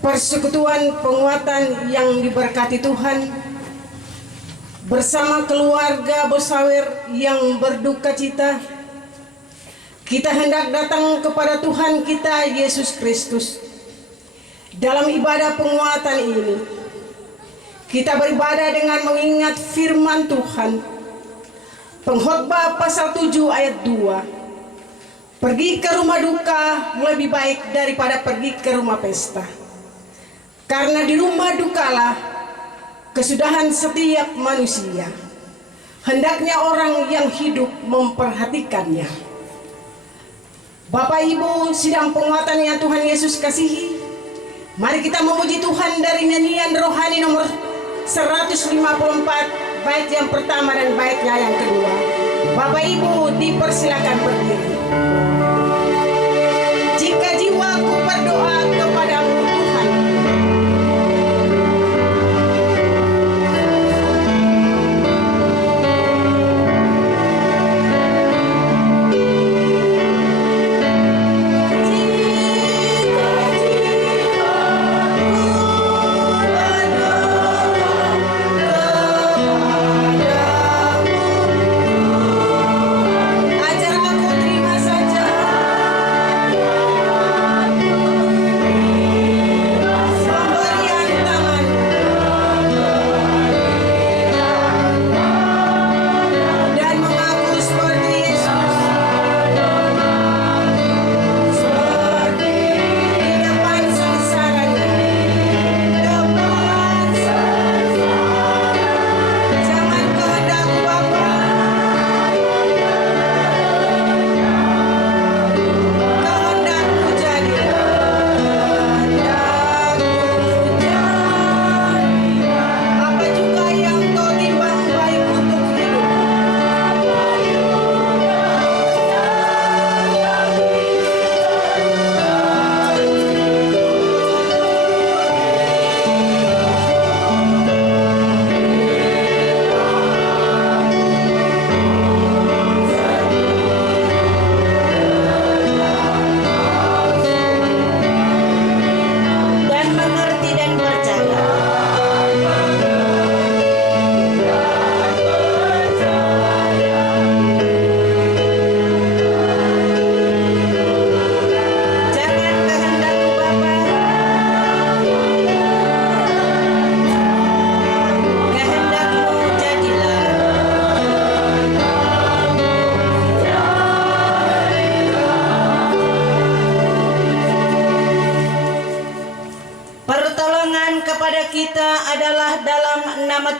persekutuan penguatan yang diberkati Tuhan bersama keluarga Bosawer yang berduka cita. Kita hendak datang kepada Tuhan kita Yesus Kristus. Dalam ibadah penguatan ini, kita beribadah dengan mengingat firman Tuhan. Pengkhotbah pasal 7 ayat 2. Pergi ke rumah duka lebih baik daripada pergi ke rumah pesta. Karena di rumah dukalah kesudahan setiap manusia. Hendaknya orang yang hidup memperhatikannya. Bapak Ibu sidang penguatan yang Tuhan Yesus kasihi, mari kita memuji Tuhan dari nyanyian rohani nomor 154, bait yang pertama dan baitnya yang kedua. Bapak Ibu dipersilakan berdiri. Jika jiwaku berdoa kepadamu Tuhan,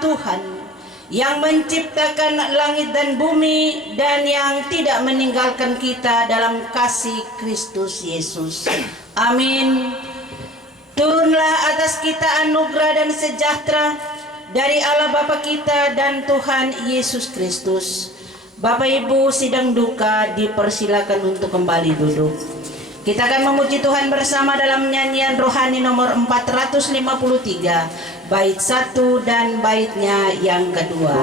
Tuhan yang menciptakan langit dan bumi dan yang tidak meninggalkan kita dalam kasih Kristus Yesus. Amin. Turunlah atas kita anugerah dan sejahtera dari Allah Bapa kita dan Tuhan Yesus Kristus. Bapak Ibu sidang duka dipersilakan untuk kembali duduk. Kita akan memuji Tuhan bersama dalam nyanyian rohani nomor 453, bait 1 dan baitnya yang kedua.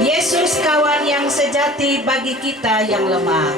Yesus kawan yang sejati bagi kita yang lemah.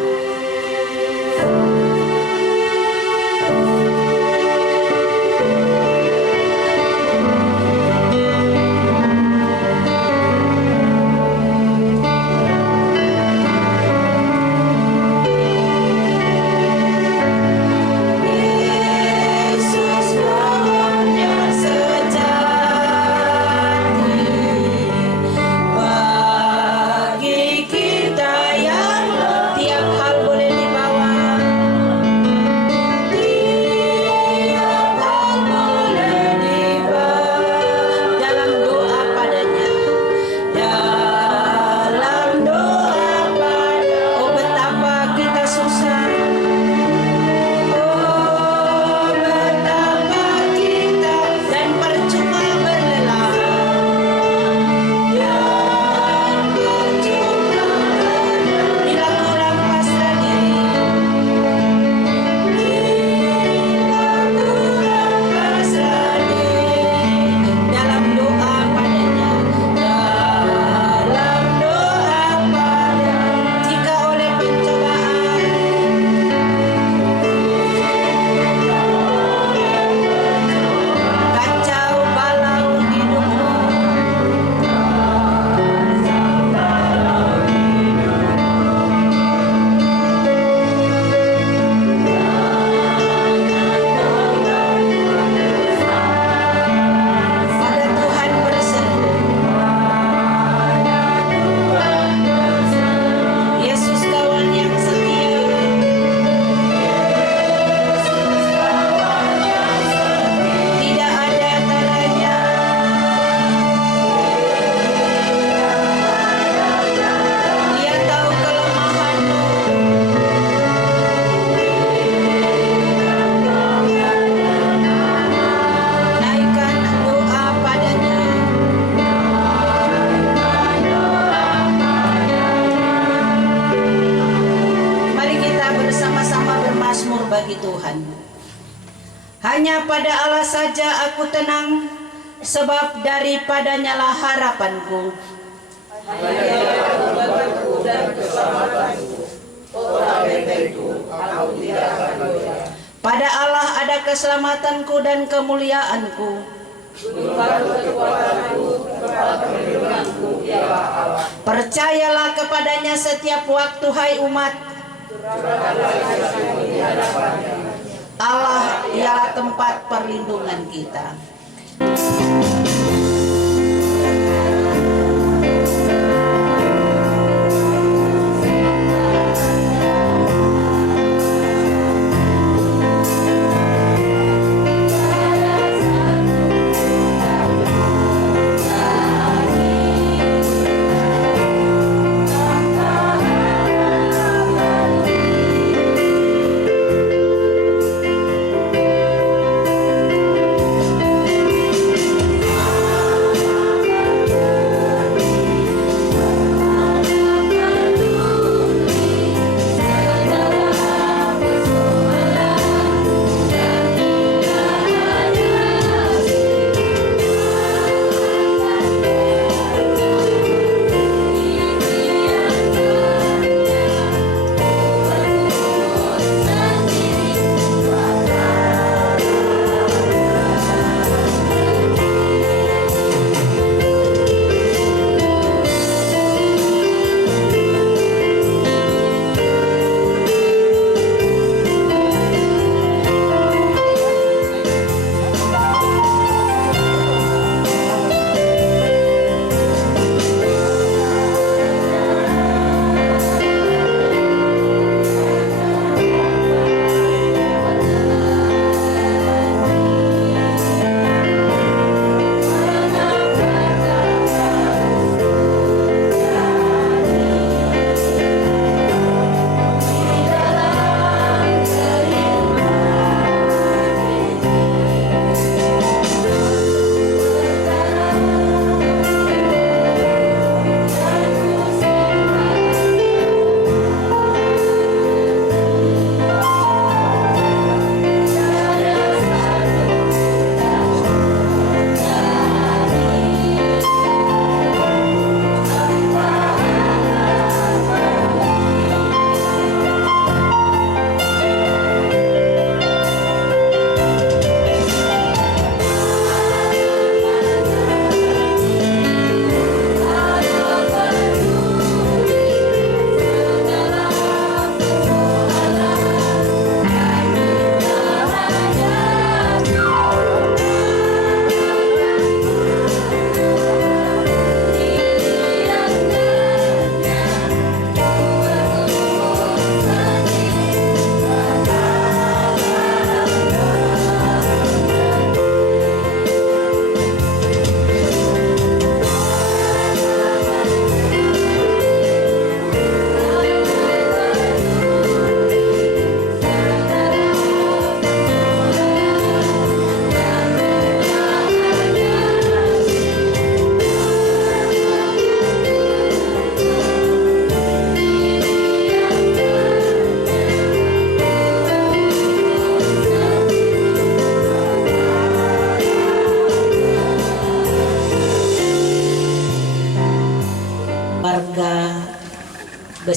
bermazmur bagi Tuhan. Hanya pada Allah saja aku tenang, sebab daripadanya lah harapanku. Pada Allah ada keselamatanku dan kemuliaanku. Percayalah kepadanya setiap waktu, hai umat. Allah ialah tempat perlindungan kita.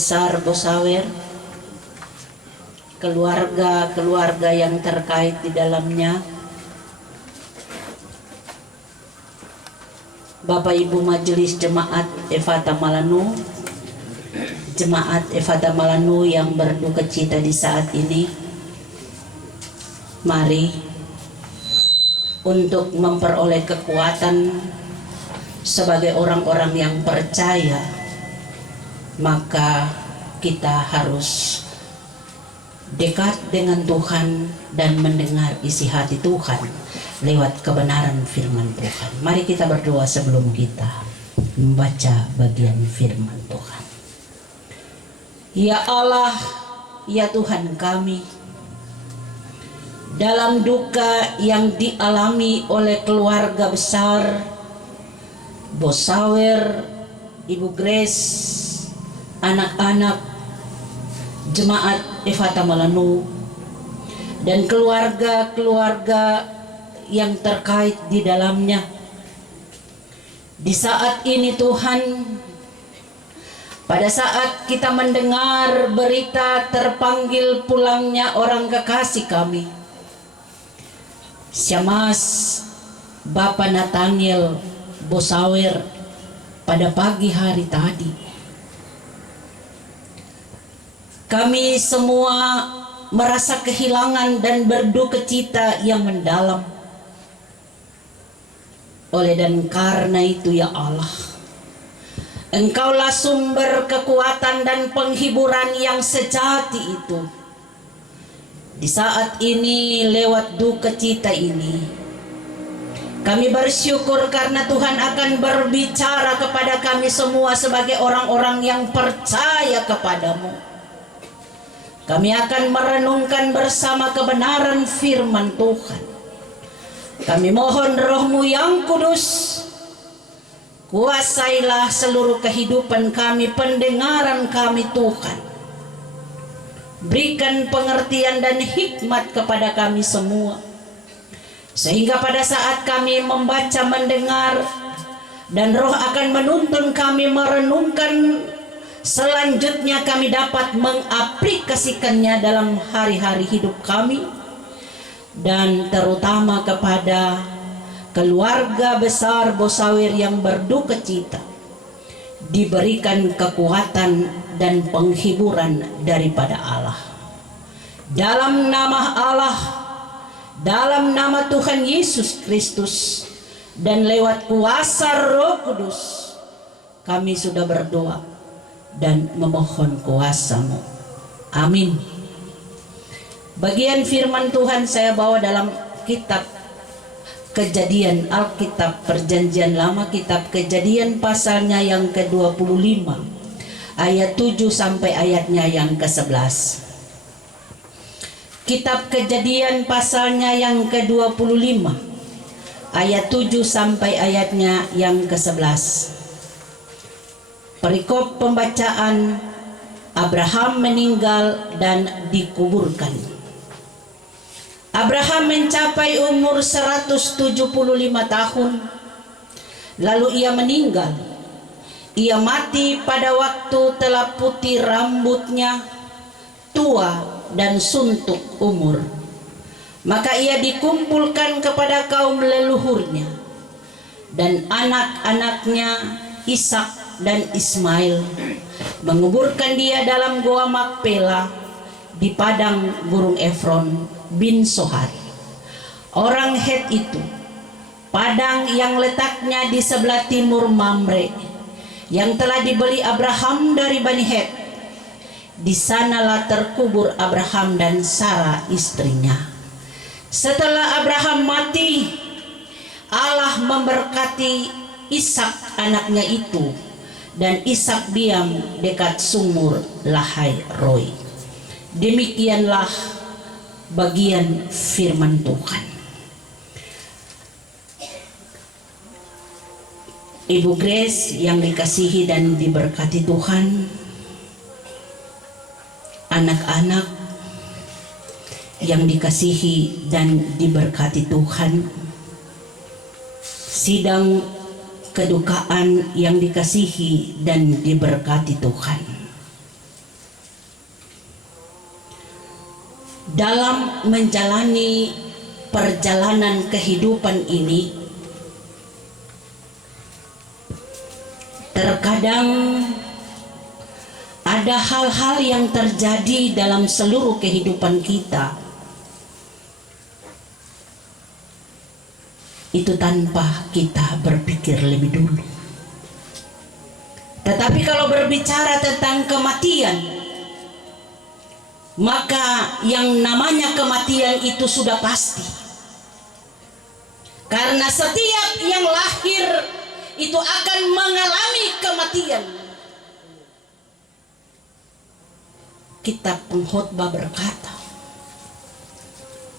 besar Bosawer, keluarga-keluarga yang terkait di dalamnya, Bapak Ibu Majelis Jemaat Efata Malanu, Jemaat Efata Malanu yang berduka cita di saat ini, mari untuk memperoleh kekuatan sebagai orang-orang yang percaya, maka kita harus dekat dengan Tuhan dan mendengar isi hati Tuhan lewat kebenaran firman Tuhan. Mari kita berdoa sebelum kita membaca bagian firman Tuhan. Ya Allah, ya Tuhan kami, dalam duka yang dialami oleh keluarga besar Bosawer, Ibu Grace, anak-anak Jemaat Efata Malanu, dan keluarga-keluarga yang terkait di dalamnya. Di saat ini Tuhan, pada saat kita mendengar berita terpanggil pulangnya orang kekasih kami, Syamas Bapak Nathaniel Bosawer pada pagi hari tadi, kami semua merasa kehilangan dan berduka cita yang mendalam. Oleh dan karena itu ya Allah, Engkaulah sumber kekuatan dan penghiburan yang sejati itu. Di saat ini lewat duka cita ini, kami bersyukur karena Tuhan akan berbicara kepada kami semua sebagai orang-orang yang percaya kepadamu. Kami akan merenungkan bersama kebenaran firman Tuhan. Kami mohon Roh-Mu yang kudus, kuasailah seluruh kehidupan kami, pendengaran kami Tuhan. Berikan pengertian dan hikmat kepada kami semua, sehingga pada saat kami membaca, mendengar, dan Roh akan menuntun kami merenungkan, selanjutnya kami dapat mengaplikasikannya dalam hari-hari hidup kami, dan terutama kepada keluarga besar Bosawer yang berduka cita, diberikan kekuatan dan penghiburan daripada Allah. Dalam nama Allah, dalam nama Tuhan Yesus Kristus, dan lewat kuasa Roh Kudus, kami sudah berdoa dan memohon kuasa-Mu. Amin. Bagian firman Tuhan saya bawa dalam kitab Kejadian, Alkitab Perjanjian Lama, kitab Kejadian pasalnya yang ke-25 ayat 7 sampai ayatnya yang ke-11. Kitab Kejadian pasalnya yang ke-25 ayat 7 sampai ayatnya yang ke-11. Perikop pembacaan: Abraham meninggal dan dikuburkan. Abraham mencapai umur 175 tahun, lalu ia meninggal. Ia mati pada waktu telah putih rambutnya, tua dan suntuk umur. Maka ia dikumpulkan kepada kaum leluhurnya, dan anak-anaknya Ishak dan Ismail menguburkan dia dalam goa Makpela di padang gurun Efron bin Sohar, orang Het itu, padang yang letaknya di sebelah timur Mamre, yang telah dibeli Abraham dari Bani Het. Di sanalah terkubur Abraham dan Sarah istrinya. Setelah Abraham mati, Allah memberkati Ishak anaknya itu, dan Ishak diam dekat sumur Lahai Roi. Demikianlah bagian firman Tuhan. Ibu Grace yang dikasihi dan diberkati Tuhan, anak-anak yang dikasihi dan diberkati Tuhan, sidang kedukaan yang dikasihi dan diberkati Tuhan. Dalam menjalani perjalanan kehidupan ini, terkadang ada hal-hal yang terjadi dalam seluruh kehidupan kita, itu tanpa kita berpikir lebih dulu. Tetapi kalau berbicara tentang kematian, maka yang namanya kematian itu sudah pasti. Karena setiap yang lahir itu akan mengalami kematian. Kitab Pengkhotbah berkata,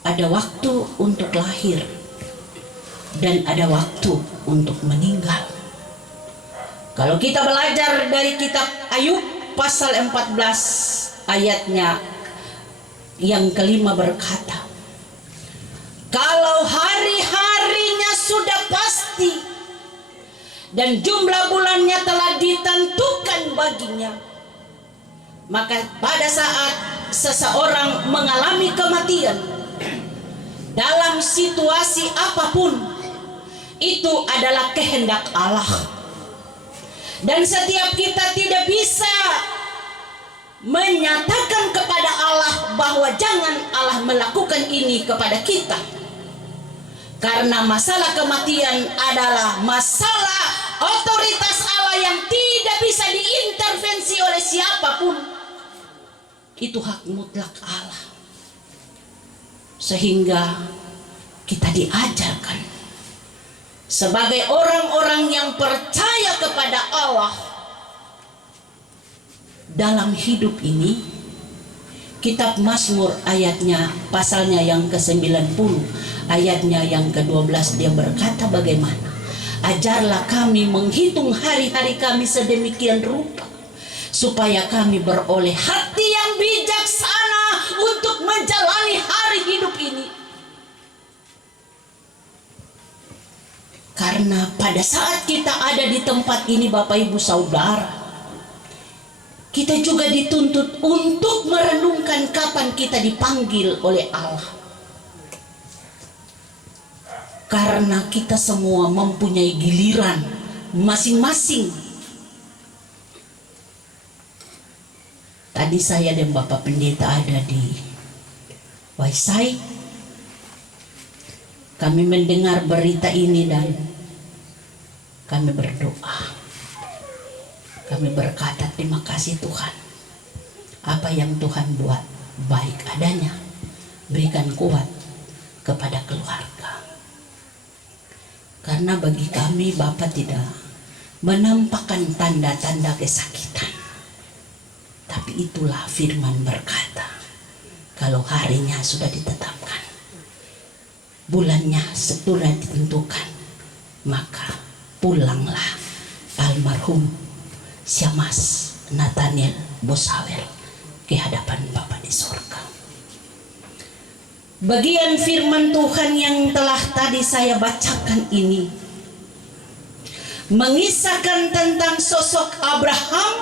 ada waktu untuk lahir dan ada waktu untuk meninggal. Kalau kita belajar dari kitab Ayub pasal 14 ayatnya yang kelima berkata, Kalau hari-harinya sudah pasti dan jumlah bulannya telah ditentukan baginya, maka pada saat seseorang mengalami kematian dalam situasi apapun, itu adalah kehendak Allah. Dan setiap kita tidak bisa menyatakan kepada Allah bahwa jangan Allah melakukan ini kepada kita. Karena masalah kematian adalah masalah otoritas Allah yang tidak bisa diintervensi oleh siapapun. Itu hak mutlak Allah. Sehingga kita diajarkan sebagai orang-orang yang percaya kepada Allah dalam hidup ini. Kitab Mazmur ayatnya, pasalnya yang ke-90, ayatnya yang ke-12, dia berkata bagaimana? Ajarlah kami menghitung hari-hari kami sedemikian rupa, supaya kami beroleh hati yang bijaksana untuk menjalani hari hidup ini. Karena pada saat kita ada di tempat ini, Bapak Ibu Saudara, kita juga dituntut untuk merenungkan kapan kita dipanggil oleh Allah. Karena kita semua mempunyai giliran masing-masing. Tadi saya dan Bapak Pendeta ada di Waisai. Kami mendengar berita ini dan kami berdoa. Kami berkata, terima kasih Tuhan. Apa yang Tuhan buat baik adanya. Berikan kuat kepada keluarga. Karena bagi kami Bapak tidak menampakkan tanda-tanda kesakitan. Tapi itulah firman berkata, kalau harinya sudah ditetapkan, bulannya sudah ditentukan, maka pulanglah almarhum Syamas Nathaniel Bossawer ke hadapan Bapa di surga. Bagian firman Tuhan yang telah tadi saya bacakan ini mengisahkan tentang sosok Abraham,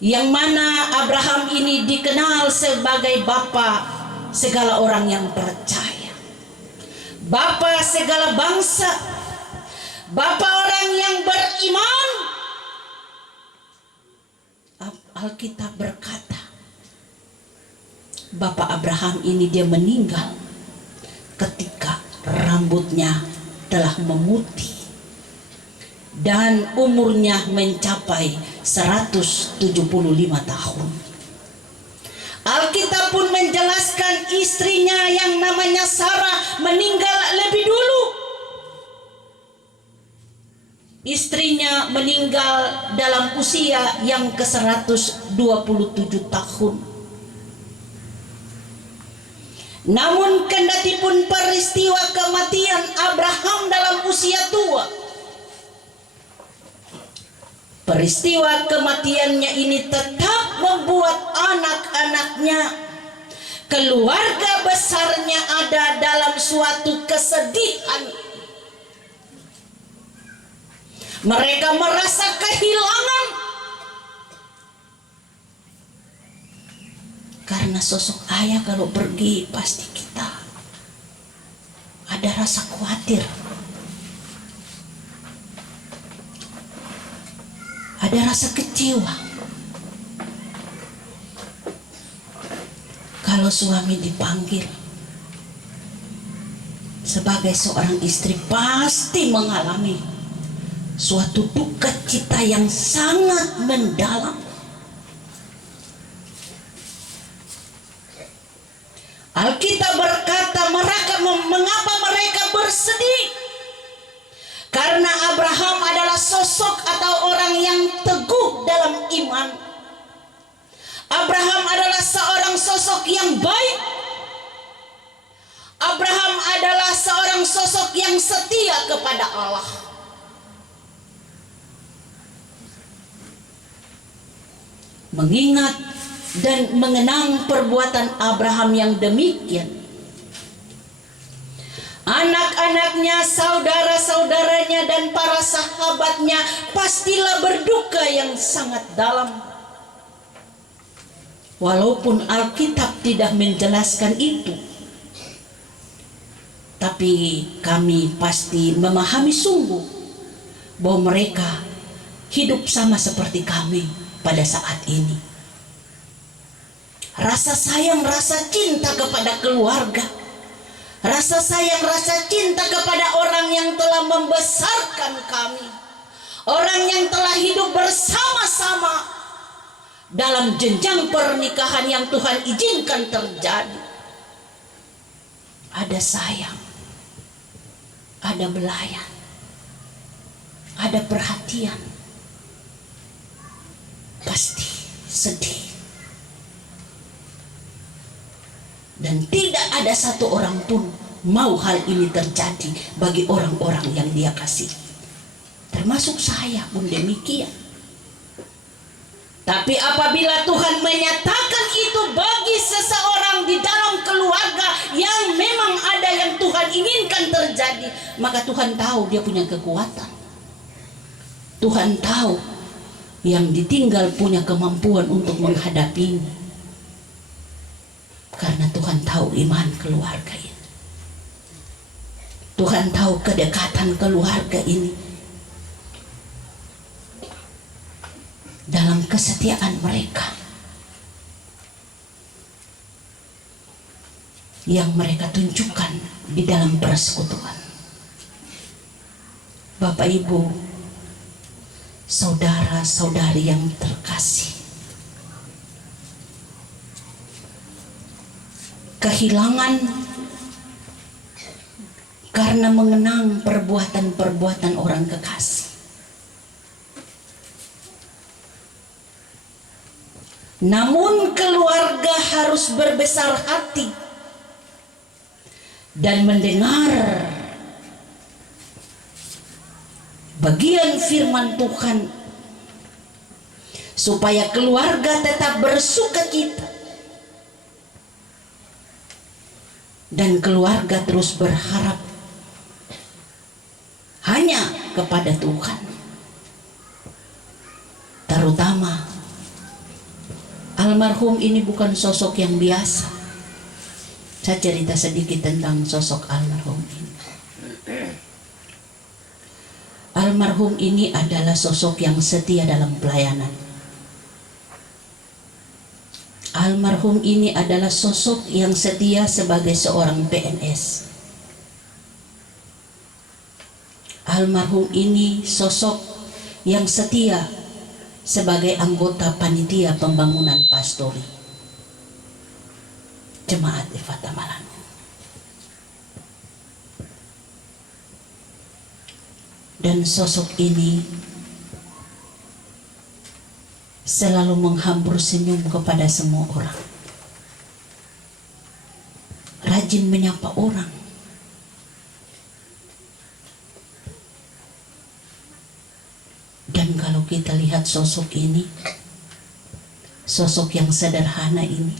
yang mana Abraham ini dikenal sebagai bapa segala orang yang percaya, bapa segala bangsa, bapa orang yang beriman. Alkitab berkata, Bapak Abraham ini dia meninggal ketika rambutnya telah memutih dan umurnya mencapai 175 tahun. Alkitab pun menjelaskan istrinya yang namanya Sarah meninggal lebih dulu. Istrinya meninggal dalam usia yang ke-127 tahun. Namun kendati pun peristiwa kematian Abraham dalam usia tua, peristiwa kematiannya ini tetap membuat anak-anaknya, keluarga besarnya ada dalam suatu kesedihan. Mereka merasa kehilangan karena sosok ayah kalau pergi pasti kita ada rasa khawatir, ada rasa kecewa. Kalau suami dipanggil sebagai seorang istri pasti mengalami suatu duka cita yang sangat mendalam. Alkitab berkata mengapa mereka bersedih? Karena Abraham adalah sosok atau orang yang teguh dalam iman. Abraham adalah seorang sosok yang baik. Abraham adalah seorang sosok yang setia kepada Allah. Mengingat dan mengenang perbuatan Abraham yang demikian, anak-anaknya, saudara-saudaranya, dan para sahabatnya pastilah berduka yang sangat dalam. Walaupun Alkitab tidak menjelaskan itu, tapi kami pasti memahami sungguh bahwa mereka hidup sama seperti kami pada saat ini. Rasa sayang, rasa cinta kepada keluarga, rasa sayang, rasa cinta kepada orang yang telah membesarkan kami, orang yang telah hidup bersama-sama dalam jenjang pernikahan yang Tuhan izinkan terjadi. Ada sayang, ada belayan, ada perhatian, pasti sedih. Dan tidak ada satu orang pun mau hal ini terjadi bagi orang-orang yang dia kasih. Termasuk saya pun demikian. Tapi apabila Tuhan menyatakan itu bagi seseorang di dalam keluarga yang memang ada yang Tuhan inginkan terjadi, maka Tuhan tahu dia punya kekuatan. Tuhan tahu yang ditinggal punya kemampuan untuk menghadapinya. Karena Tuhan tahu iman keluarga ini. Tuhan tahu kedekatan keluarga ini. Dalam kesetiaan mereka yang mereka tunjukkan di dalam persekutuan. Bapak, Ibu, saudara-saudari yang terkasih, kehilangan karena mengenang perbuatan-perbuatan orang kekasih. Namun keluarga harus berbesar hati dan mendengar bagian firman Tuhan supaya keluarga tetap bersukacita dan keluarga terus berharap hanya kepada Tuhan. Terutama almarhum ini bukan sosok yang biasa. Saya cerita sedikit tentang sosok almarhum ini. Almarhum ini adalah sosok yang setia dalam pelayanan. Almarhum ini adalah sosok yang setia sebagai seorang PNS. Almarhum ini sosok yang setia sebagai anggota panitia pembangunan pastori Jemaat Ifata Malang. Dan sosok ini selalu menghambur senyum kepada semua orang, rajin menyapa orang, dan kalau kita lihat sosok ini, sosok yang sederhana ini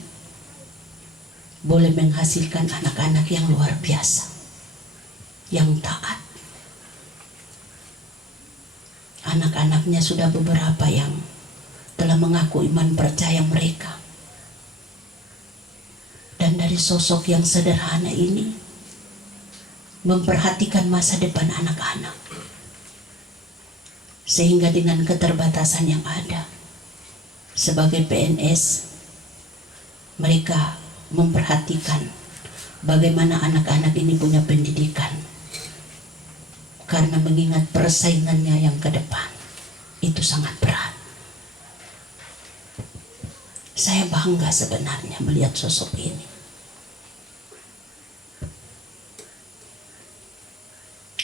boleh menghasilkan anak-anak yang luar biasa, yang taat. Anak-anaknya sudah beberapa yang telah mengaku iman percaya mereka. Dan dari sosok yang sederhana ini memperhatikan masa depan anak-anak. Sehingga dengan keterbatasan yang ada sebagai PNS, mereka memperhatikan bagaimana anak-anak ini punya pendidikan. Karena mengingat persaingannya yang ke depan itu sangat berat. Saya bangga sebenarnya melihat sosok ini.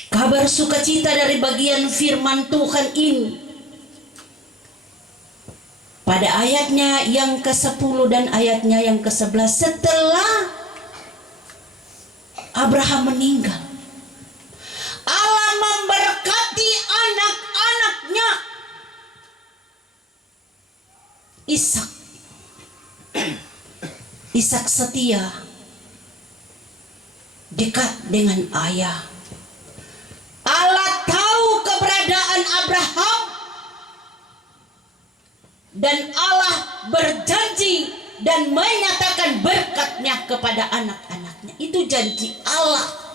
Kabar sukacita dari bagian firman Tuhan ini pada ayatnya yang ke-10 dan ayatnya yang ke-11, setelah Abraham meninggal, Allah memberkati anak-anaknya Ishak. Ishak setia dekat dengan ayah. Allah tahu keberadaan Abraham dan Allah berjanji dan menyatakan berkatnya kepada anak-anaknya. Itu janji Allah.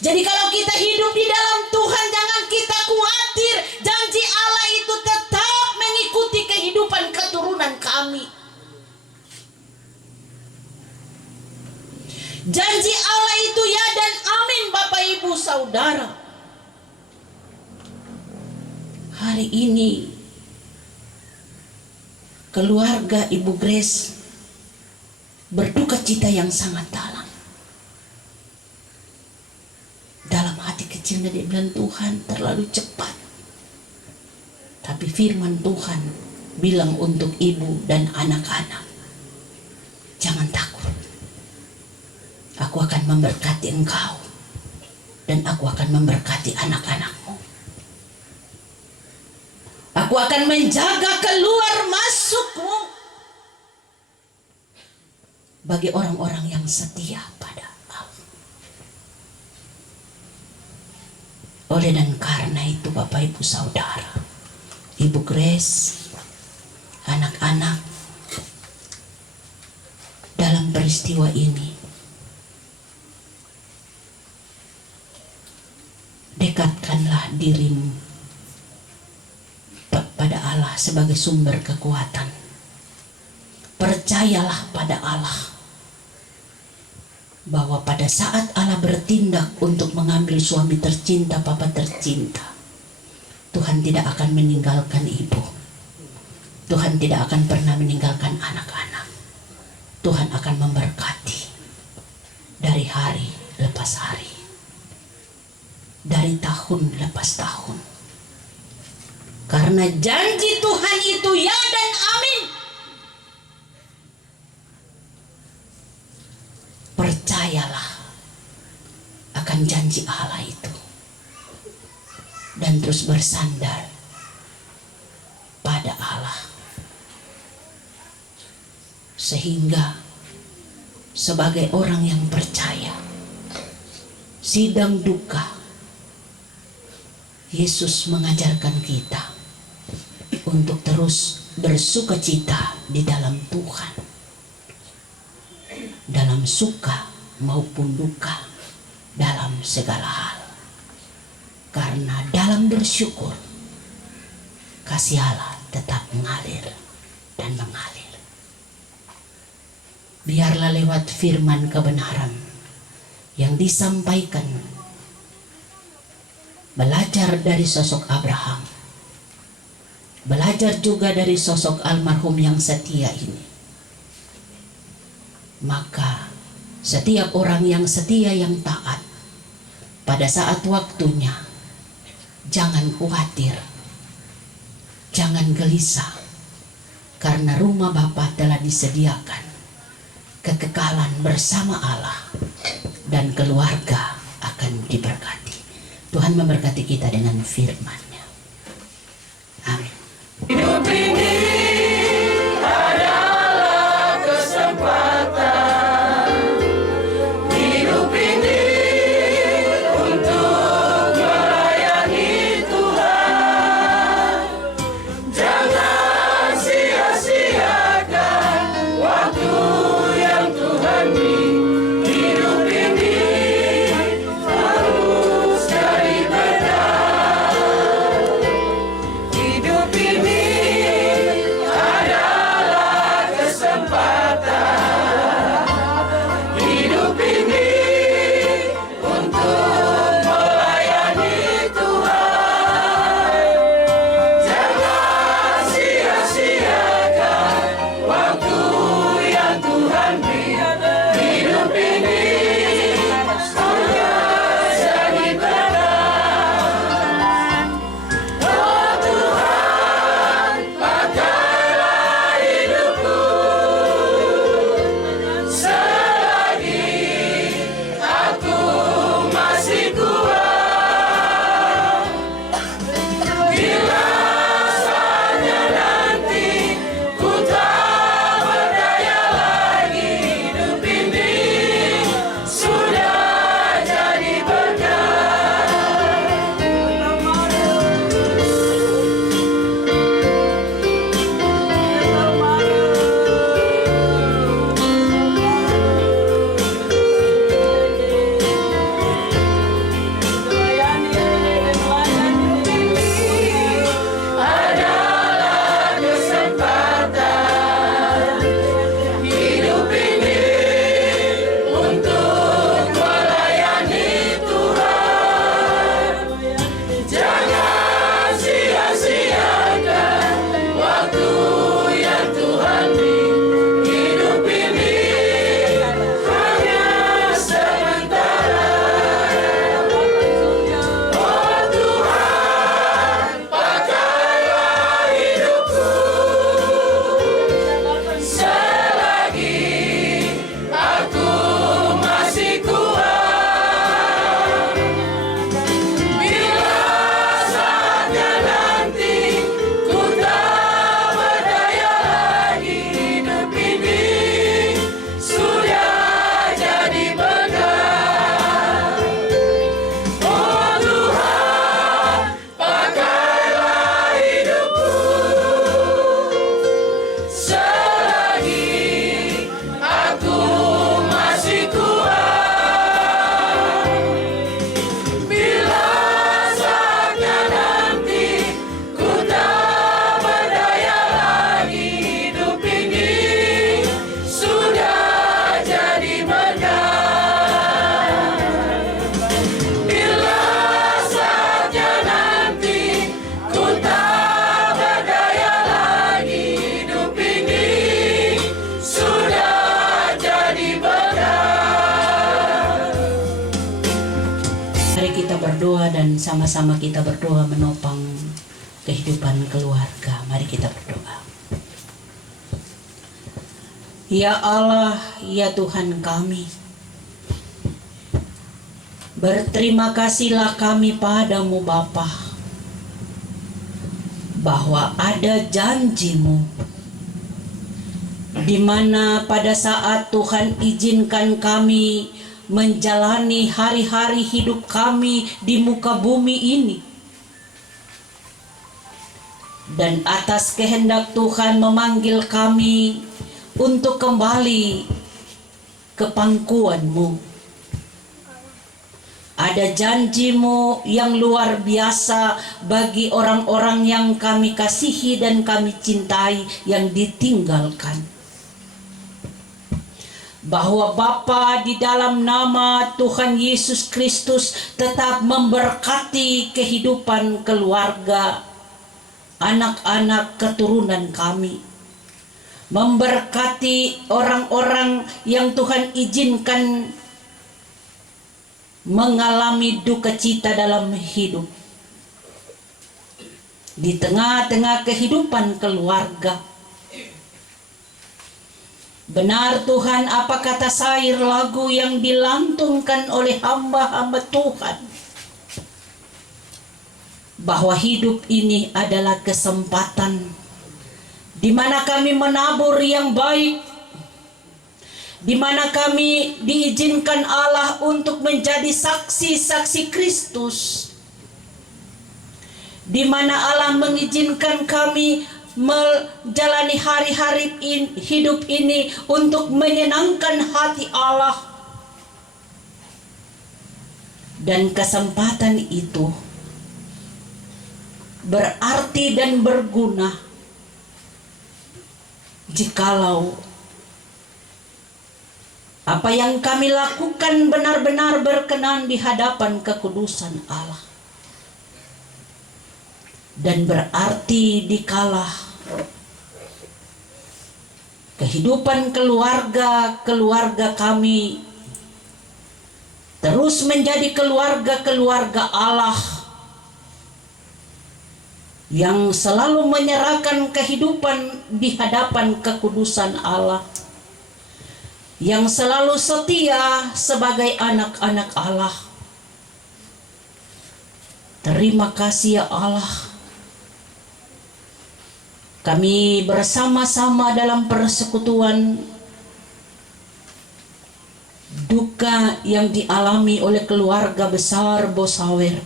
Jadi kalau kita hidup di dalam Tuhan, jangan kita khawatir. Janji Allah itu tetap mengikuti kehidupan keturunan kami. Janji Allah itu ya dan amin, Bapak Ibu Saudara. Hari ini keluarga Ibu Grace berduka cita yang sangat dalam. Dalam hati kecilnya dia bilang, Tuhan terlalu cepat. Tapi firman Tuhan bilang untuk ibu dan anak-anak, jangan takut. Aku akan memberkati engkau dan aku akan memberkati anak-anakmu. Aku akan menjaga keluar masukmu bagi orang-orang yang setia pada Allah. Oleh dan karena itu Bapak Ibu Saudara, Ibu Grace, anak-anak, dalam peristiwa ini dekatkanlah dirimu pada Allah sebagai sumber kekuatan. Percayalah pada Allah bahwa pada saat Allah bertindak untuk mengambil suami tercinta, papa tercinta, Tuhan tidak akan meninggalkan ibu. Tuhan tidak akan pernah meninggalkan anak-anak. Tuhan akan memberkati dari hari lepas hari, dari tahun lepas tahun. Karena janji Tuhan itu ya dan amin. Percayalah akan janji Allah itu dan terus bersandar pada Allah, sehingga sebagai orang yang percaya, sidang duka Yesus mengajarkan kita untuk terus bersuka cita di dalam Tuhan, dalam suka maupun duka, dalam segala hal. Karena dalam bersyukur, kasih Allah tetap mengalir dan mengalir. Biarlah lewat firman kebenaran yang disampaikan, belajar dari sosok Abraham, belajar juga dari sosok almarhum yang setia ini. Maka setiap orang yang setia, yang taat, pada saat waktunya, jangan khawatir, jangan gelisah, karena rumah Bapa telah disediakan kekekalan bersama Allah dan keluarga akan diberkati. Tuhan memberkati kita dengan firman-Nya. Amin. Hidup ini adalah kesempatan. Hidup ini untuk melayani Tuhan. Jangan sia-siakan waktu yang Tuhan beri. Hidup ini harus jadi berkah. Hidup ini adalah kesempatan. Hidup ini untuk melayani Tuhan. Jangan sia-siakan waktu yang Tuhan beri. Hidup ini harus jadi berkah. Oh Tuhan, pakailah hidupku selagi aku masih kuat. Bila saatnya nanti ku tak berdaya lagi, berdoa dan sama-sama kita berdoa menopang kehidupan keluarga. Mari kita berdoa. Ya Allah, ya Tuhan kami, berterima kasihlah kami padamu Bapa, bahwa ada janji-Mu di mana pada saat Tuhan izinkan kami menjalani hari-hari hidup kami di muka bumi ini, dan atas kehendak Tuhan memanggil kami untuk kembali ke pangkuan-Mu. Ada janji-Mu yang luar biasa bagi orang-orang yang kami kasihi dan kami cintai yang ditinggalkan. Bahwa Bapa di dalam nama Tuhan Yesus Kristus tetap memberkati kehidupan keluarga, anak-anak keturunan kami. Memberkati orang-orang yang Tuhan izinkan mengalami duka cita dalam hidup. Di tengah-tengah kehidupan keluarga. Benar Tuhan, apa kata syair lagu yang dilantungkan oleh hamba-hamba Tuhan, bahwa hidup ini adalah kesempatan di mana kami menabur yang baik, di mana kami diizinkan Allah untuk menjadi saksi-saksi Kristus, di mana Allah mengizinkan kami menjalani hari-hari hidup ini untuk menyenangkan hati Allah. Dan kesempatan itu berarti dan berguna jikalau apa yang kami lakukan benar-benar berkenan di hadapan kekudusan Allah. Dan berarti dikala kehidupan keluarga kami terus menjadi keluarga Allah yang selalu menyerahkan kehidupan di hadapan kekudusan Allah, yang selalu setia sebagai anak-anak Allah. Terima kasih ya Allah. Kami bersama-sama dalam persekutuan duka yang dialami oleh keluarga besar Bosawer.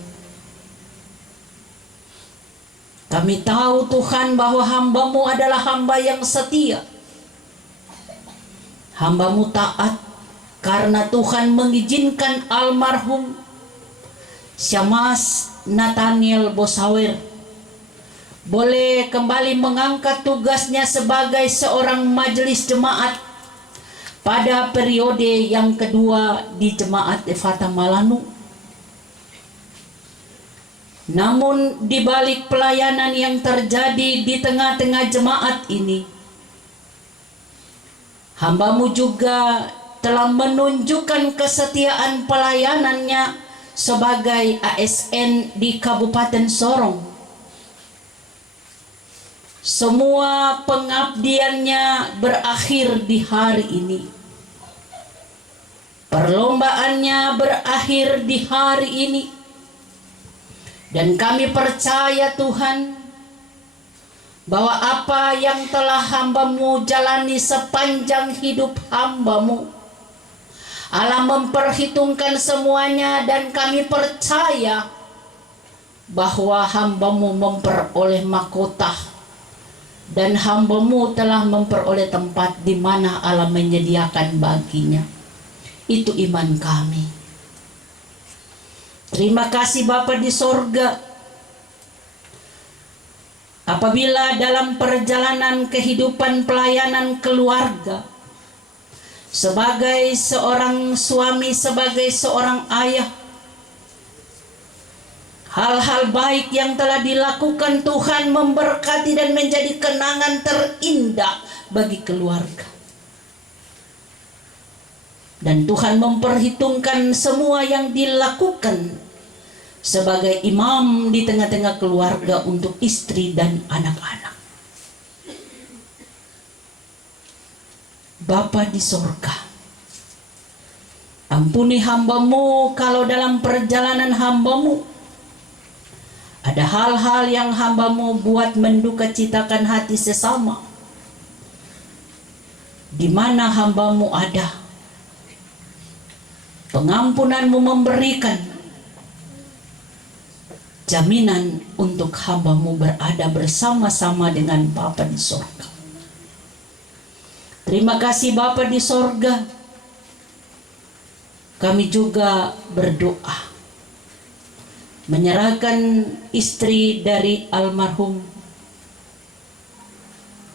Kami tahu Tuhan bahwa hamba-Mu adalah hamba yang setia. Hamba-Mu taat karena Tuhan mengizinkan almarhum Syamas Nathaniel Bosawer boleh kembali mengangkat tugasnya sebagai seorang majelis jemaat pada periode yang kedua di Jemaat Efata Malanu. Namun di balik pelayanan yang terjadi di tengah-tengah jemaat ini, hamba-Mu juga telah menunjukkan kesetiaan pelayanannya sebagai ASN di Kabupaten Sorong. Semua pengabdiannya berakhir di hari ini. Perlombaannya berakhir di hari ini. Dan kami percaya Tuhan, bahwa apa yang telah hamba-Mu jalani sepanjang hidup hamba-Mu, Allah memperhitungkan semuanya, dan kami percaya bahwa hamba-Mu memperoleh mahkota, dan hamba-Mu telah memperoleh tempat di mana Allah menyediakan baginya. Itu iman kami. Terima kasih Bapa di sorga. Apabila dalam perjalanan kehidupan pelayanan keluarga, sebagai seorang suami, sebagai seorang ayah, hal-hal baik yang telah dilakukan Tuhan memberkati dan menjadi kenangan terindah bagi keluarga. Dan Tuhan memperhitungkan semua yang dilakukan sebagai imam di tengah-tengah keluarga untuk istri dan anak-anak. Bapa di sorga, ampuni hamba-Mu kalau dalam perjalanan hamba-Mu ada hal-hal yang hamba-Mu buat mendukacitakan hati sesama. Di mana hamba-Mu ada, pengampunan-Mu memberikan jaminan untuk hamba-Mu berada bersama-sama dengan Bapa di sorga. Terima kasih Bapa di sorga. Kami juga berdoa menyerahkan istri dari almarhum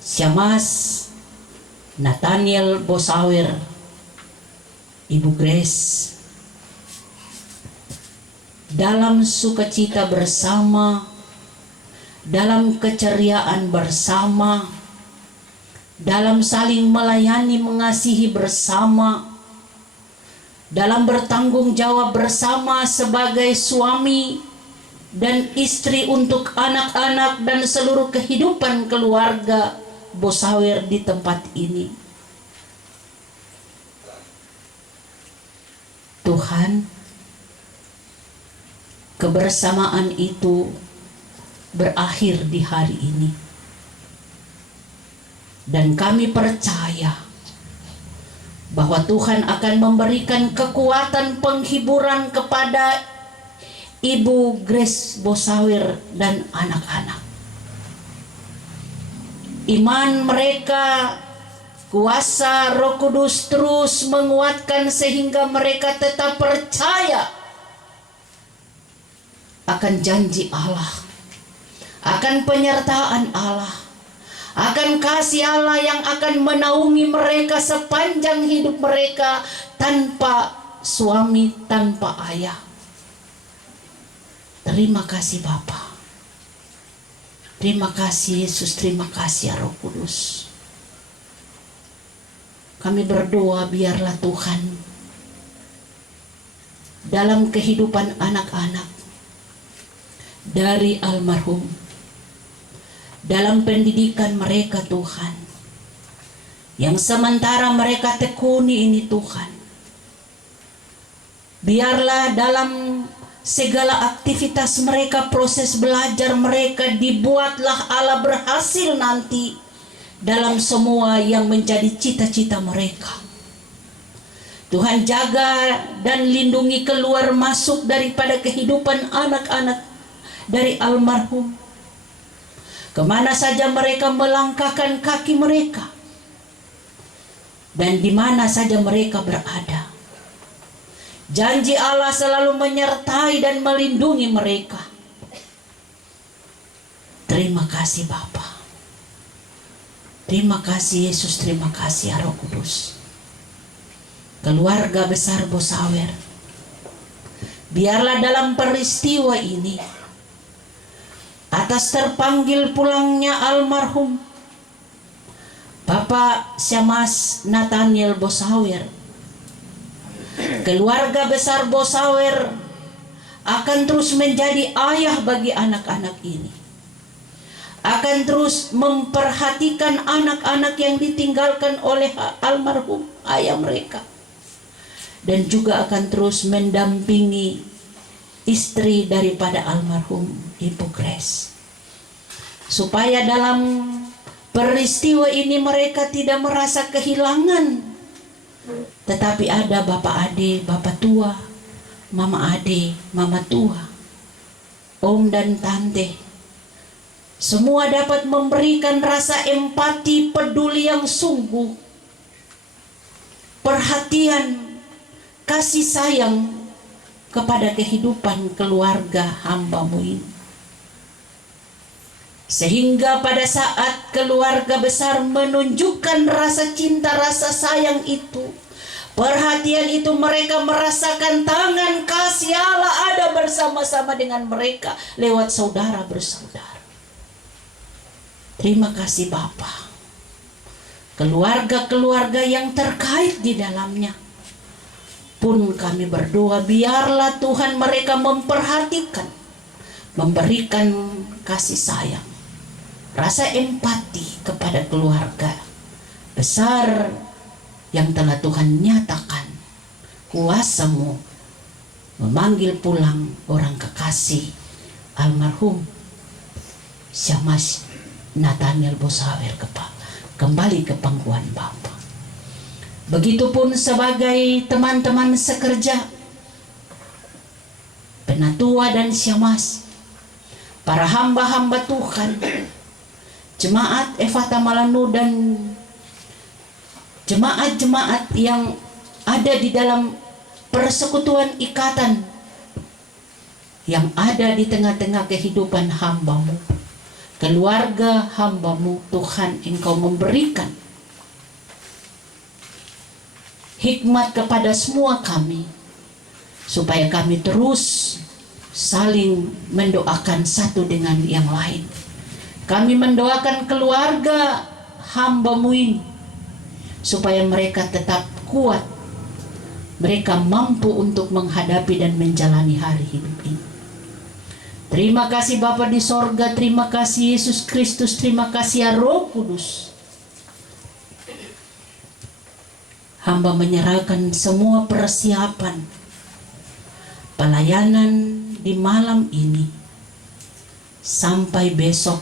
Syamas Nathaniel Bosawer, Ibu Grace, dalam sukacita bersama, dalam keceriaan bersama, dalam saling melayani mengasihi bersama, dalam bertanggung jawab bersama sebagai suami dan istri untuk anak-anak dan seluruh kehidupan keluarga Bosawer di tempat ini. Tuhan, kebersamaan itu berakhir di hari ini. Dan kami percaya bahwa Tuhan akan memberikan kekuatan penghiburan kepada Ibu Grace Bosawer dan anak-anak. Iman mereka, kuasa Roh Kudus terus menguatkan sehingga mereka tetap percaya akan janji Allah, akan penyertaan Allah, akan kasih Allah yang akan menaungi mereka sepanjang hidup mereka tanpa suami, tanpa ayah. Terima kasih Bapa. Terima kasih Yesus, terima kasih ya Roh Kudus. Kami berdoa biarlah Tuhan dalam kehidupan anak-anak dari almarhum, dalam pendidikan mereka Tuhan, yang sementara mereka tekuni ini Tuhan, biarlah dalam segala aktivitas mereka, proses belajar mereka, dibuatlah Allah berhasil nanti dalam semua yang menjadi cita-cita mereka. Tuhan jaga dan lindungi keluar masuk daripada kehidupan anak-anak dari almarhum. Kemana saja mereka melangkahkan kaki mereka, dan di mana saja mereka berada, janji Allah selalu menyertai dan melindungi mereka. Terima kasih Bapa. Terima kasih Yesus, terima kasih ya Roh Kudus. Keluarga besar Bosawer, biarlah dalam peristiwa ini, atas terpanggil pulangnya almarhum Bapak Syamas Nathaniel Bosawer, keluarga besar Bosawer akan terus menjadi ayah bagi anak-anak ini, akan terus memperhatikan anak-anak yang ditinggalkan oleh almarhum ayah mereka, dan juga akan terus mendampingi istri daripada almarhum Ibu Grace, supaya dalam peristiwa ini mereka tidak merasa kehilangan, tetapi ada bapak ade, bapak tua, mama ade, mama tua, om dan tante, semua dapat memberikan rasa empati, peduli yang sungguh, perhatian, kasih sayang kepada kehidupan keluarga hamba-Mu ini. Sehingga pada saat keluarga besar menunjukkan rasa cinta, rasa sayang itu, perhatian itu, mereka merasakan tangan kasih Allah ada bersama-sama dengan mereka lewat saudara bersaudara. Terima kasih Bapa. Keluarga-keluarga yang terkait di dalamnya, pun kami berdoa, biarlah Tuhan mereka memperhatikan, memberikan kasih sayang, rasa empati kepada keluarga besar yang telah Tuhan nyatakan kuasa-Mu memanggil pulang orang kekasih almarhum Syamas Nathaniel Bosawer kembali ke pangkuan Bapa. Begitupun sebagai teman-teman sekerja Penatua dan Syamas, para hamba-hamba Tuhan, jemaat Efata Malanu dan jemaat-jemaat yang ada di dalam persekutuan ikatan yang ada di tengah-tengah kehidupan hamba-Mu, keluarga hamba-Mu. Tuhan, Engkau memberikan hikmat kepada semua kami, supaya kami terus saling mendoakan satu dengan yang lain. Kami mendoakan keluarga hamba-Mu ini, supaya mereka tetap kuat, mereka mampu untuk menghadapi dan menjalani hari hidup ini. Terima kasih Bapa di sorga, terima kasih Yesus Kristus, terima kasih ya Roh Kudus. Hamba menyerahkan semua persiapan pelayanan di malam ini sampai besok,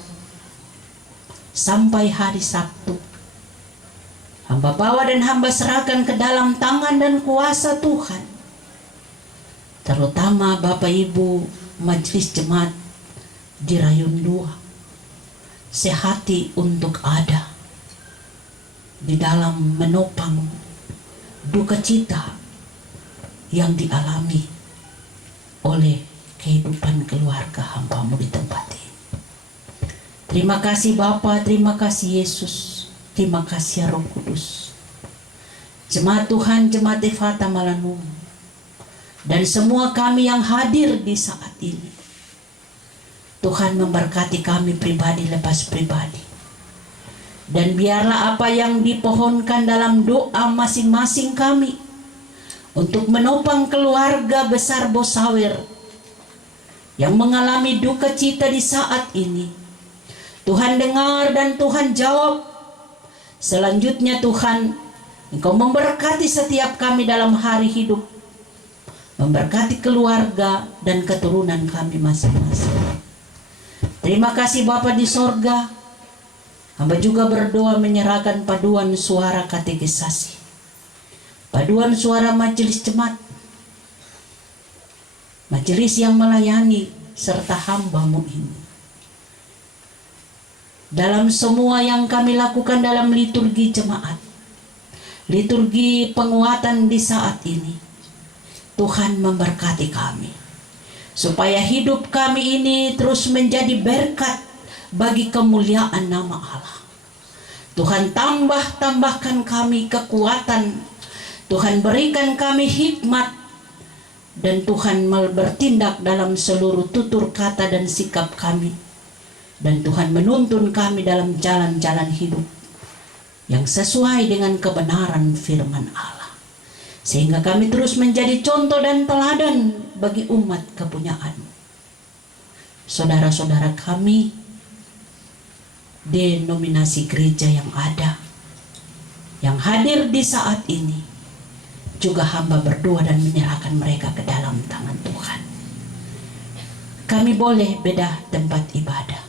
sampai hari Sabtu. Hamba bawa dan hamba serahkan ke dalam tangan dan kuasa Tuhan. Terutama Bapak Ibu Majelis Jemaat di Rayun 2, sehati untuk ada di dalam menopang duka cita yang dialami oleh kehidupan keluarga hamba-Mu di tempat ini. Terima kasih Bapa, terima kasih Yesus, terima kasih Roh Kudus. Jemaat Tuhan, jemaat Efata Malanu, dan semua kami yang hadir di saat ini, Tuhan memberkati kami pribadi lepas pribadi. Dan biarlah apa yang dipohonkan dalam doa masing-masing kami untuk menopang keluarga besar Bosawer yang mengalami duka cita di saat ini, Tuhan dengar dan Tuhan jawab. Selanjutnya Tuhan, Engkau memberkati setiap kami dalam hari hidup, memberkati keluarga dan keturunan kami masing-masing. Terima kasih Bapa di sorga. Hamba juga berdoa menyerahkan paduan suara katekisasi, paduan suara majelis jemaat, majelis yang melayani serta hamba-Mu ini. Dalam semua yang kami lakukan dalam liturgi jemaat, liturgi penguatan di saat ini, Tuhan memberkati kami, supaya hidup kami ini terus menjadi berkat bagi kemuliaan nama Allah. Tuhan tambahkan kami kekuatan, Tuhan berikan kami hikmat, dan Tuhan bertindak dalam seluruh tutur kata dan sikap kami, dan Tuhan menuntun kami dalam jalan-jalan hidup yang sesuai dengan kebenaran firman Allah, sehingga kami terus menjadi contoh dan teladan bagi umat kepunyaan-Mu. Saudara-saudara kami denominasi gereja yang ada, yang hadir di saat ini, juga hamba berdoa dan menyerahkan mereka ke dalam tangan Tuhan. Kami boleh beda tempat ibadah,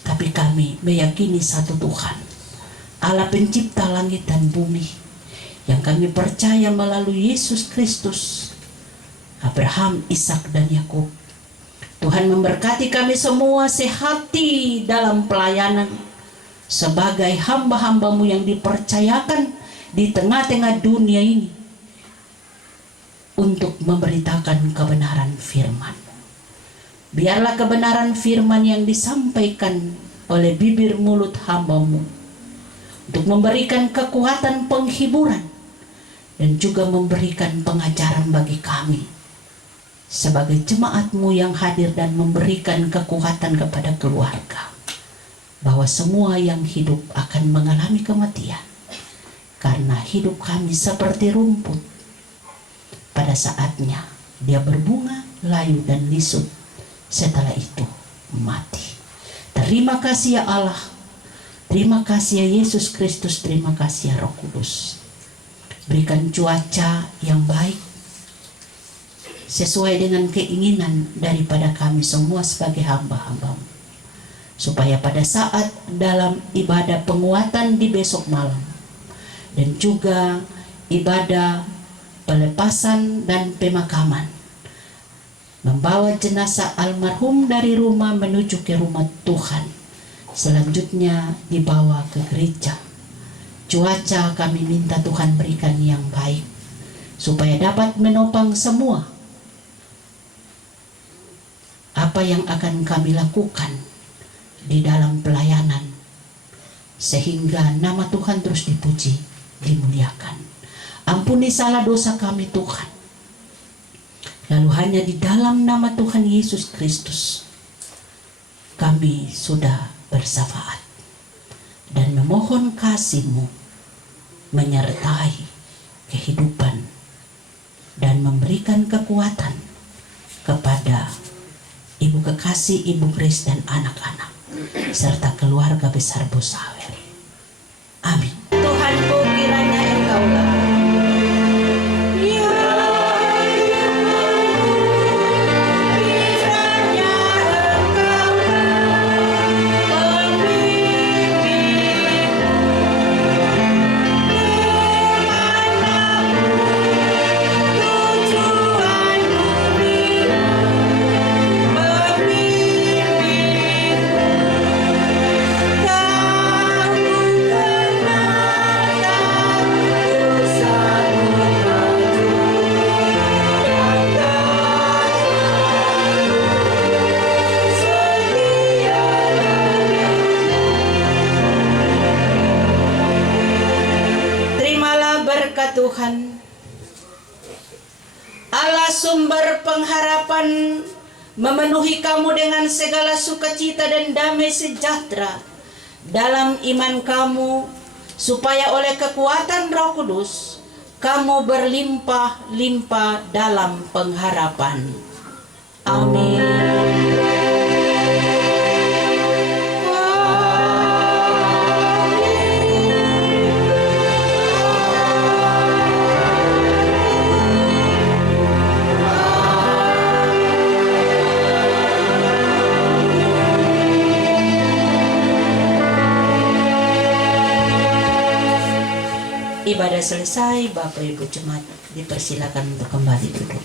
tapi kami meyakini satu Tuhan, Allah pencipta langit dan bumi, yang kami percaya melalui Yesus Kristus, Abraham, Ishak dan Yakub. Tuhan memberkati kami semua sehati dalam pelayanan sebagai hamba-hamba-Mu yang dipercayakan di tengah-tengah dunia ini untuk memberitakan kebenaran firman. Biarlah kebenaran firman yang disampaikan oleh bibir mulut hamba-Mu untuk memberikan kekuatan penghiburan dan juga memberikan pengajaran bagi kami sebagai jemaat-Mu yang hadir, dan memberikan kekuatan kepada keluarga bahwa semua yang hidup akan mengalami kematian, karena hidup kami seperti rumput pada saatnya dia berbunga, layu dan lisut. Setelah itu mati. Terima kasih ya Allah. Terima kasih ya Yesus Kristus. Terima kasih ya Roh Kudus. Berikan cuaca yang baik sesuai dengan keinginan daripada kami semua sebagai hamba-hambamu, supaya pada saat dalam ibadah penguatan di besok malam dan juga ibadah pelepasan dan pemakaman, membawa jenazah almarhum dari rumah menuju ke rumah Tuhan, selanjutnya dibawa ke gereja. Cuaca kami minta Tuhan berikan yang baik, supaya dapat menopang semua apa yang akan kami lakukan di dalam pelayanan, sehingga nama Tuhan terus dipuji, dimuliakan. Ampuni salah dosa kami Tuhan. Lalu hanya di dalam nama Tuhan Yesus Kristus kami sudah bersyafaat dan memohon kasih-Mu menyertai kehidupan dan memberikan kekuatan kepada Ibu Kekasih, Ibu Grace dan anak-anak serta keluarga besar Bosawer. Amin. Tuhanku, kiranya Engkaulah Tuhan, Allah sumber pengharapan, memenuhi kamu dengan segala sukacita dan damai sejahtera dalam iman kamu, supaya oleh kekuatan Roh Kudus kamu berlimpah-limpah dalam pengharapan. Amin. Ibadah selesai, Bapak Ibu Jemaat dipersilakan untuk kembali duduk.